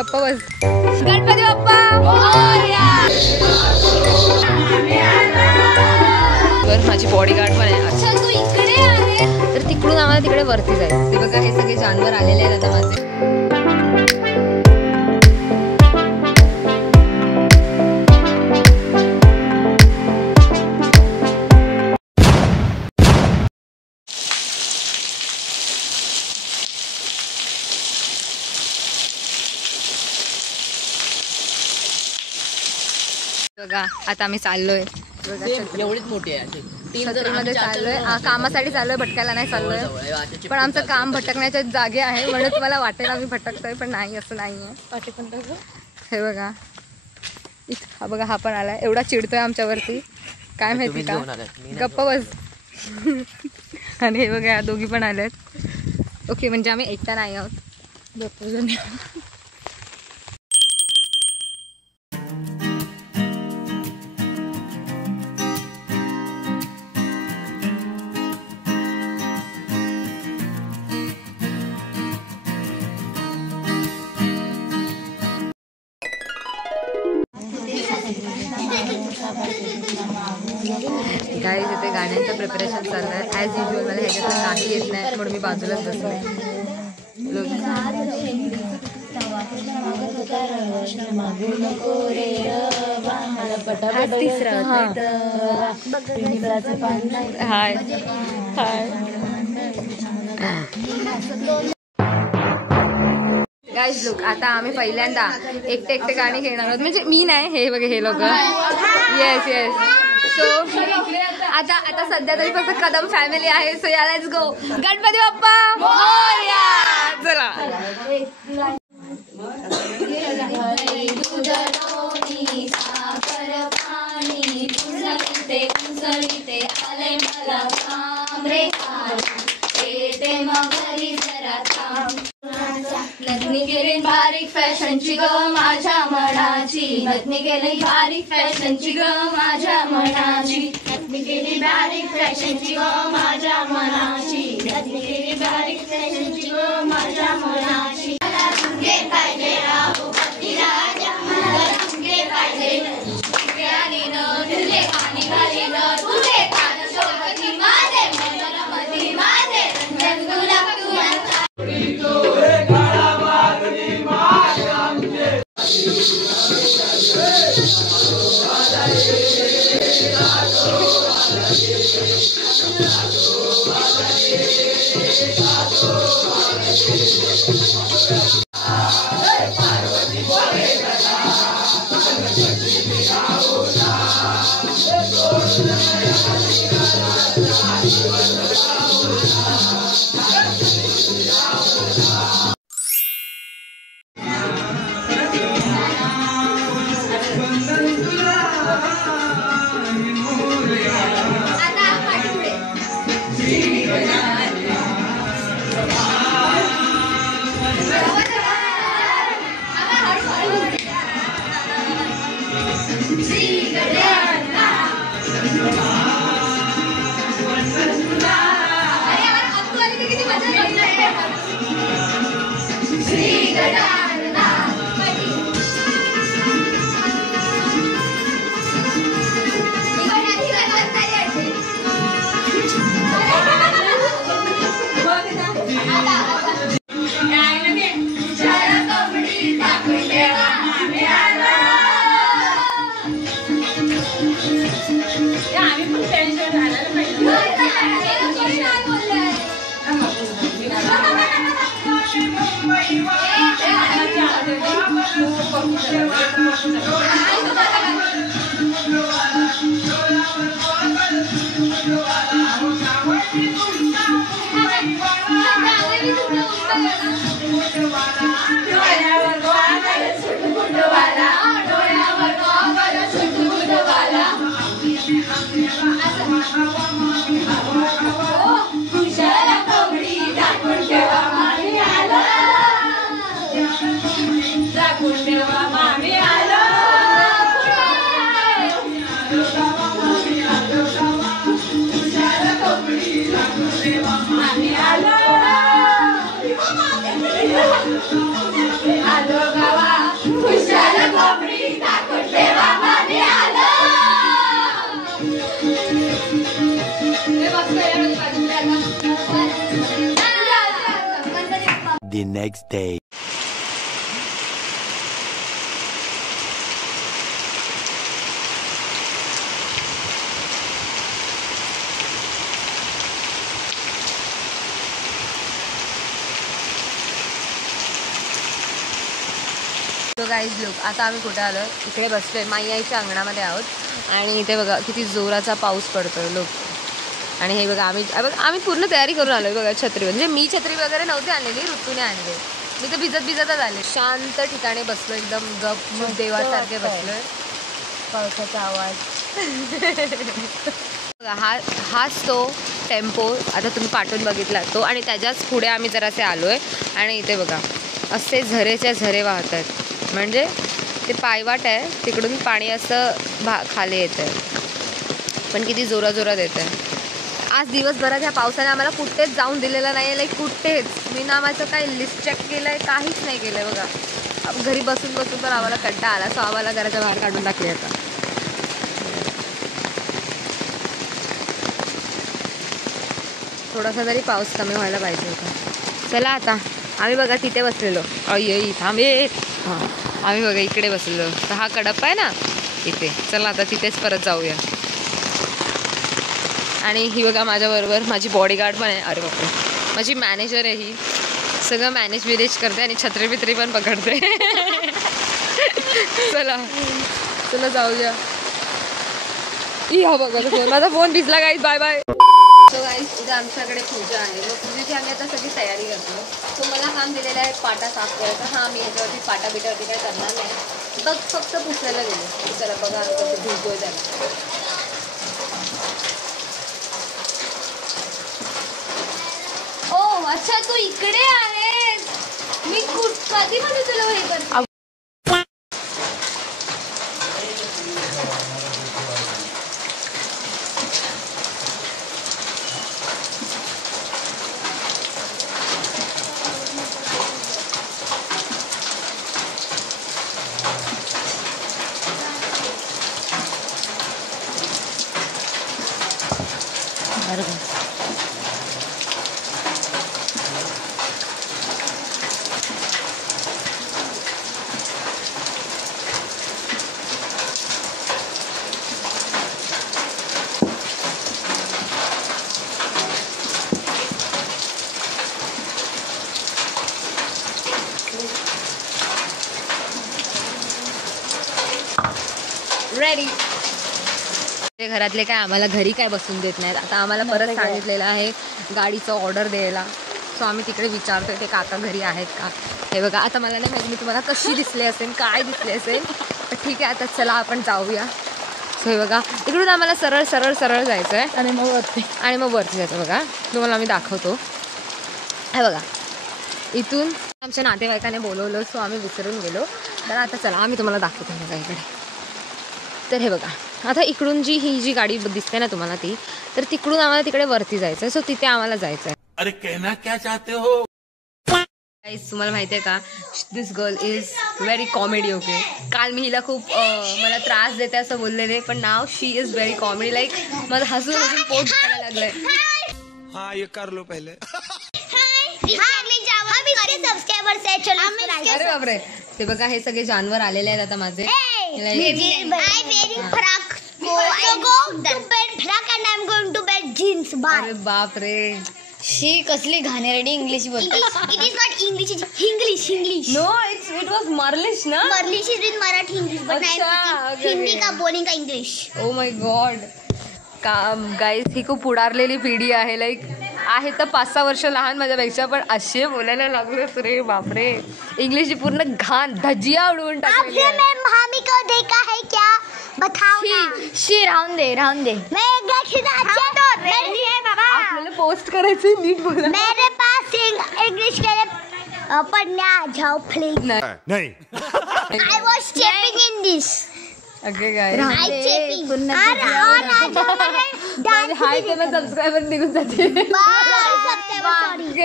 गप्प बस. गणपती बाप्पा मोरया. माझी बॉडीगार्ड पण आहे. अच्छा तू इकडे आहे तर तिकडून आम्हाला तिकडे वरती जायचं. ते बघा हे सगळे जानवर आलेले आहेत आता माझे. बघा आता आम्ही चाललोय. एवढीच मोठी आहे. मध्ये चाललोय कामासाठी चाललोय, भटकायला नाही चाललोय. पण आमचं काम भटकण्याच्या जागे आहे म्हणून तुम्हाला वाटेल आम्ही भटकतोय, पण नाही असं नाहीये. हे बघा हा बघा हा पण आलाय. एवढा चिडतोय आमच्यावरती काय माहिती का. गप्प बस. आणि हे बघा या दोघी पण आल्यात. ओके म्हणजे आम्ही एकटा नाही आहोत, भरपूर जण. गाईज इथे गाण्यांचं प्रिपरेशन चाललं आहे. ॲज युजल मला ह्याच्यातून काही येत नाही म्हणून मी बाजूलाच बसले. हाय हाय गाईज लुक आता आम्ही पहिल्यांदा एकटे गाणी खेळणार आहोत. म्हणजे मी नाही, हे बघे हे लोक. Yes yes. सो आता सध्या तरी फक्त कदम फॅमिली आहे. सो या लेट्स गो. गणपती बाप्पा मोरया. चला. नथनी केली बारीक फॅशनची ग माझ्या मनाची. नथनी केली बारीक फॅशनची ग माझ्या मनाची. नथनी केली बारीक फॅशनची ग माझ्या मनाची. नथनी केली बारीक फॅशनची ग माझ्या मनाची. मला तुझे पाहिजे राहू पती राजा. मला तुझे पाहिजे तुझे पाणी घाली न तुझे कान शोभती माझे मनोरमती माझे रंजन गुलाब तू. आलो गावा The next day. तो गाईज लोक आता आम्ही कुठे आलो इकडे बसलोय माईच्या अंगणामध्ये आहोत आणि इथे बघा किती जोराचा पाऊस पडतोय लोक. आणि हे बघा आम्ही पूर्ण तयारी करून आलोय बघा छत्री, म्हणजे मी छत्री वगैरे नव्हती आणलेली, ऋतूने आणले. मी तर भिजतच आले. शांत ठिकाणी बसलो एकदम गप देवासारखे बसलोय. पावसाचा आवाज बघा हाच तो टेम्पो आता तुम्ही पाठवून बघितला तो, आणि त्याच्याच पुढे आम्ही जरासे आलोय आणि इथे बघा असे झरेच्या झरे वाहत आहेत. म्हणजे ते पायवाट आहे, तिकडून पाणी असं खाली येतं आहे, पण किती जोरात येतं आहे. आज दिवसभरात ह्या पावसाने आम्हाला कुठेच जाऊन दिलेलं नाही आहे, लाईक कुठेच. मी ना माझं काही लिस्ट चेक केलं आहे, काहीच नाही केलं आहे बघा. घरी बसून पण आम्हाला कंटाळा आला, सो आम्हाला घराच्या बाहेर काढून टाकले आता. थोडासा तरी पाऊस कमी व्हायला पाहिजे होता. चला आता आम्ही बघा तिथे बसलेलो. अय्य थांबे. हां आम्ही बघा इकडे बसलेलो, तर हा कडप्पा आहे ना इथे. चला आता तिथेच परत जाऊया. आणि ही बघा माझ्याबरोबर माझी बॉडीगार्ड पण आहे. अरे बापरे, माझी मॅनेजर आहे ही. सगळं मॅनेज करते आणि छत्री बित्री पण पकडते. चला जाऊया. हा बघा फोन, माझा फोन भिजला guys. Bye bye. So guys उद्या आमच्याकडे पूजा आहे, मग पूजेची आम्ही आता सगळी तयारी करतो. तो मला काम दिलेलं आहे पाटा साफ करायचा. हां मी ह्याच्यावरती पाटा बिटावरती काय करणार नाही, फक्त पुसायला गेलो. चला बघा कसं भिजतोय त्याला. ओ अच्छा तू इकडे आहेस. मी कधी मध्ये तुला हे करते. रेडी. घरातले काय आम्हाला घरी काय बसून देत नाहीत. आता आम्हाला परत सांगितलेलं आहे गाडीचं ऑर्डर द्यायला. सो आम्ही तिकडे विचारतोय ते काका घरी आहेत का. हे बघा आता मला नाही माहिती मी तुम्हाला कशी दिसले असेल, काय दिसले असेल, पण ठीक आहे आता चला आपण जाऊया. सो हे बघा इकडून आम्हाला सरळ सरळ सरळ जायचं आहे आणि मग वरती जायचं. बघा तुम्हाला आम्ही दाखवतो. हे बघा इथून आमच्या नातेवाईकाने बोलवलं, सो आम्ही विसरून गेलो. तर आता चला आम्ही तुम्हाला दाखवतो बघा इकडे. तर हे बघा आता इकडून ही जी गाडी दिसते ना तुम्हाला ती, तर तिकडून आम्हाला तिकडे वरती जायचं आहे. सो तिथे आम्हाला जायचं आहे. अरे कहना क्या चाहते हो? गाईस तुम्हाला माहिती आहे का, this girl is very comedy. Okay काल मी हिला खूप मला त्रास देते असं बोललेले, पण now she is very comedy. Like मला हसून पोट दुखायला लागलंय. हाँ ये कर लो पहले. अरे बापरे, ते बघा हे सगळे जानवर आलेले आहेत आता माझे. अरे बापरे, शी कसली घाणेरडी इंग्लिश बोलते. It is not English, English. No it was Marlish ना. Marlish is in Marathi English, but Hindi का बोलिंग का इंग्लिश. Oh my God. गाईस ही खूप पुढारलेली पिढी आहे. लाईक आहे तर 5-6 वर्ष लहान माझ्यापेक्षा, पण असे बोलायला लागले रे बापरे. इंग्लिश पूर्ण घाण धजिया उडवून टाकली. हामी को देखा है क्या बताओ ना. शी राहून दे. मैं आपल्याला पोस्ट करायचं नीट बोला. मेरे पास इंग्लिश के लिए पढ़ने आ जाओ प्लीज. नहीं. I was checking in this. Okay guys hi ते मग सबस्क्रायबर निघून जाते.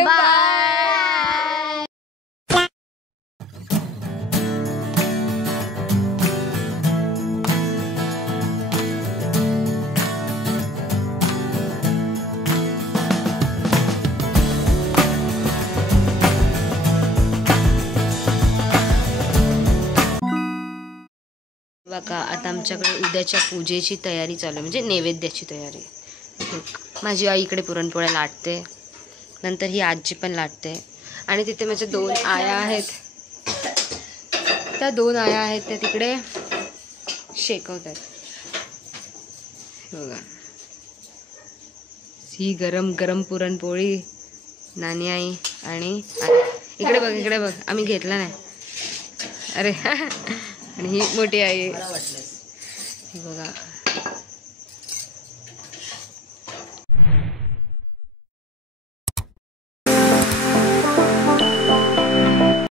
बाय. बघा आता आमच्याकडे उद्याच्या पूजेची तयारी चालू आहे, म्हणजे नैवेद्याची तयारी. माझी आई इकडे पुरणपोळ्या लाटते, नंतर ही आजी पण लाटते, आणि तिथे माझ्या 2 आया आहेत. त्या 2 आया आहेत त्या तिकडे शेकवत आहेत. बघा ही गरम गरम पुरणपोळी नानी आई आणि इकडे बघ आम्ही घेतला नाही. अरे आणि ही मोठी आई. हे बघा